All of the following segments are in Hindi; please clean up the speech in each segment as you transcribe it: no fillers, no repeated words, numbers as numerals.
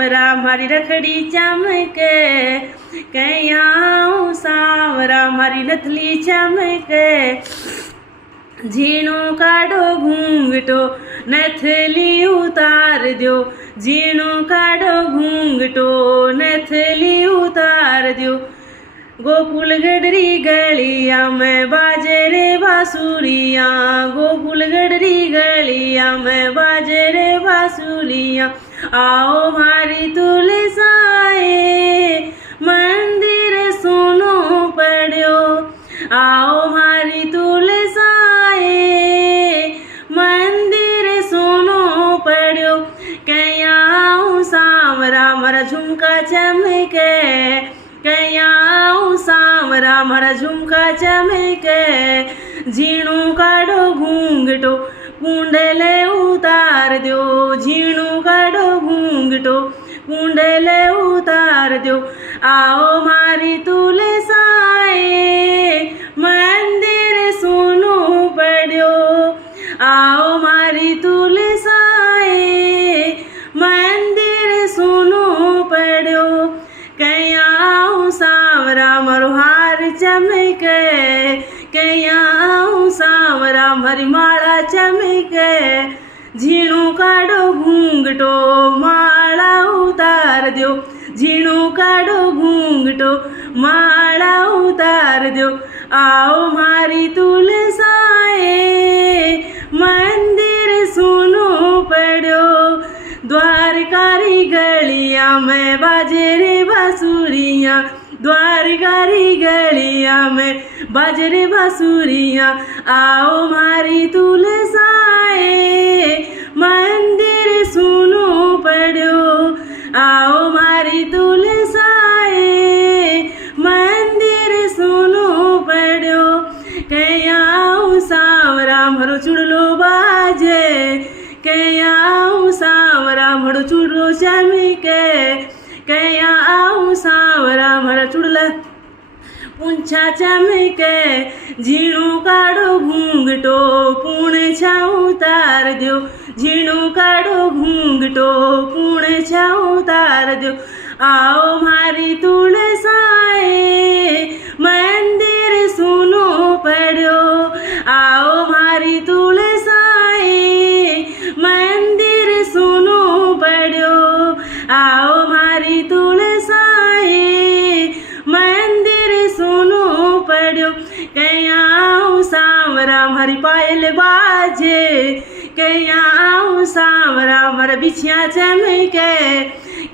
सांवरा मारी रखड़ी चमके, कयाऊं सांवरा मारी नथली चमके। झीणो काढो घूंघटो नथली उतार दो, झीणो काढो घूंघटो नथली उतार दो। गोकुल गडरी गलिया में बाजे रे बांसुरिया, गोकुल गडरी गलिया में बाजे रे बांसुरिया। आओ मारी तुलसाए मंदिर सुनो पड़ो, आओ मारी तुलसाए मंदिर सुनो पड़ो। कयाऊं सांवरा मारा झुमका चमके, कयाऊं सांवरा मारा झुमका चमके। झीणो काढो घूंघटो कुंडले उतार दो, झीणो काढो घूंघटो कुंडले उतार दो। आओ मारी तुलसाए मंदिर सुनो पड़ो, आओ मारी तुलसाए मंदिर सुनो पड़ो। कयाऊं सांवरा मारो हार चमके, कयाऊं सांवरा मारी माला चमके। झीणो काढो घूंघटो माला उतार दो, झीणो काढो घूंघटो माला उतार दो। आओ मारी तुलसाए मंदिर सुनो पड़ो। द्वारकारी गलिया में बाजे रे बांसुरिया, द्वारकारी गलिया में बाजे रे बांसुरिया। आओ मारी तुलसाए मंदिर सुनो पड़ो, आओ मारी तुलसाए मंदिर सुनो पड़ो। कयाऊं सांवरा मारो चुड़लो बाजे, कयाऊं सांवरा मारो चुड़लो चमके। कयाऊं सांवरा मारा चुड़ला पूंछा चमके। झीणो काढो घूंघटो पूंछा उतार दो, झीणो काढो घूंघटो पूंछा उतार दो। आओ मारी तुलसाए मंदिर सुनो पड़ो, आओ मारी तुलसाए मंदिर सुनो पड़ो, आओ मारी तुलसाए मंदिर सुनो पड़ो। कयाऊं सांवरा मारी पायल बाजे, कयाऊं सांवरा मारा बिछिया चमके,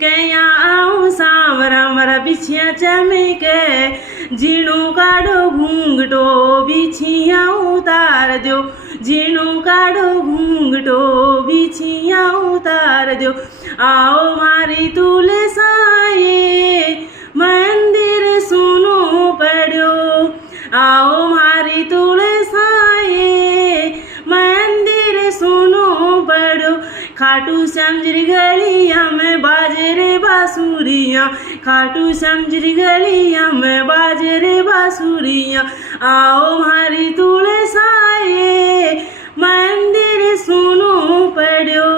कयाऊं सांवरा मारा बिछिया चमके। झीणो काढो घूंघटो बिछिया उतार दो, झीणो काढो घूंघटो बिछिया उतार दो। आओ मारी तुलसाए मंदिर सुनो पड़ो, आओ मारी तुलसाए मंदिर सुनो पड़ो। खाटू श्याम जी गलिया में बाजे रे बांसुरिया, खाटू श्याम जी गलिया में बाजे रे बांसुरिया। आओ मारी तुलसाए मंदिर सुनो पड़ो,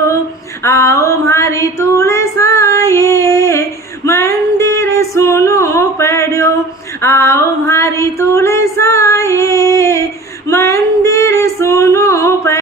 आओ मारी तुलसाए मंदिर सुनो पड़ो, आओ मारी तुलसाए